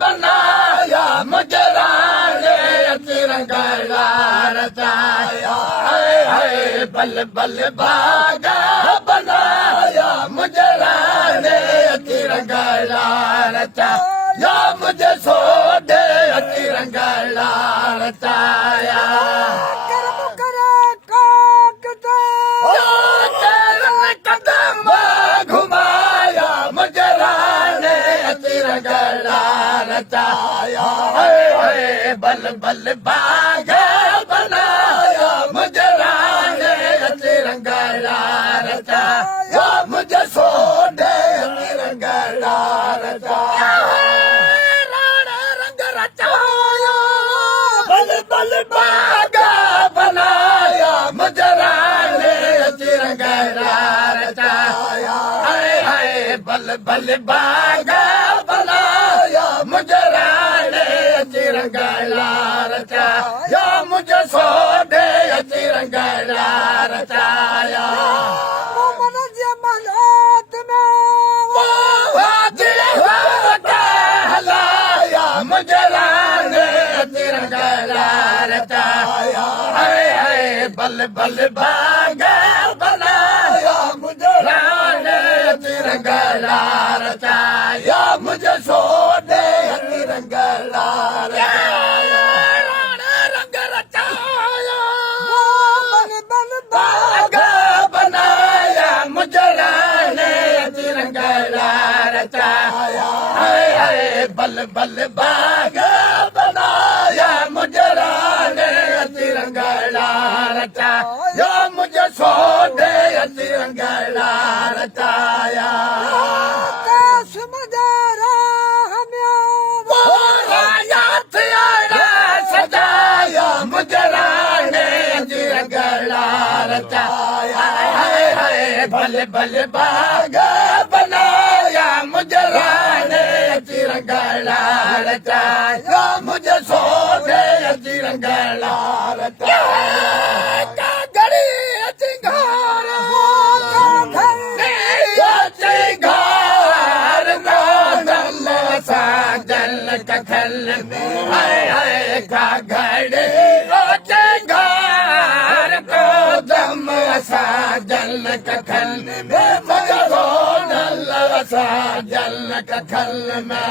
बनाया मुझे राणे तिरंगा रचाया हाय बल बल बागा बनाया मुझे राणे तिरंगा रचाया मुझे सोडे तिरंगा रचाया कदम घुमाया मुझे राणे तिरंगा रचाया बल बल बाग बनाया मुझे राणे तिरंगा रचाया मुझे सोडे तिरंगा रचाया राणा रंग रचाया बल बल बाग बनाया मुझे राणे तिरंगा रचाया बल बल बाग बनाया मुझे राणे तिरंगा रचाया मुझे सोडे तिरंगा रचाया हलाया मुझे राणे तिरंगा रचाया बल बल बाग बनाया मुझे राणे तिरंगा रचाया मुझे सोडे तिरंगा रचाया रंग रचाया बाग बनाया मुझे राणे तिरंगा रचाया बल बल बाग बनाया मुझे राणे तिरंगा रचाया मुझे सोडे तिरंगा रचाया सजाया मुझे राणे तिरंगा रचाया बल बल बाग बनाया मुझे राणे तिरंगा रचाया मुझे सोडे तिरंगा रचाया गड़ी चिंगार चिंगार नादल साजल कखल हाय का घड़े चिंगार को दम साजल कखल मगरो नल साजल कखल में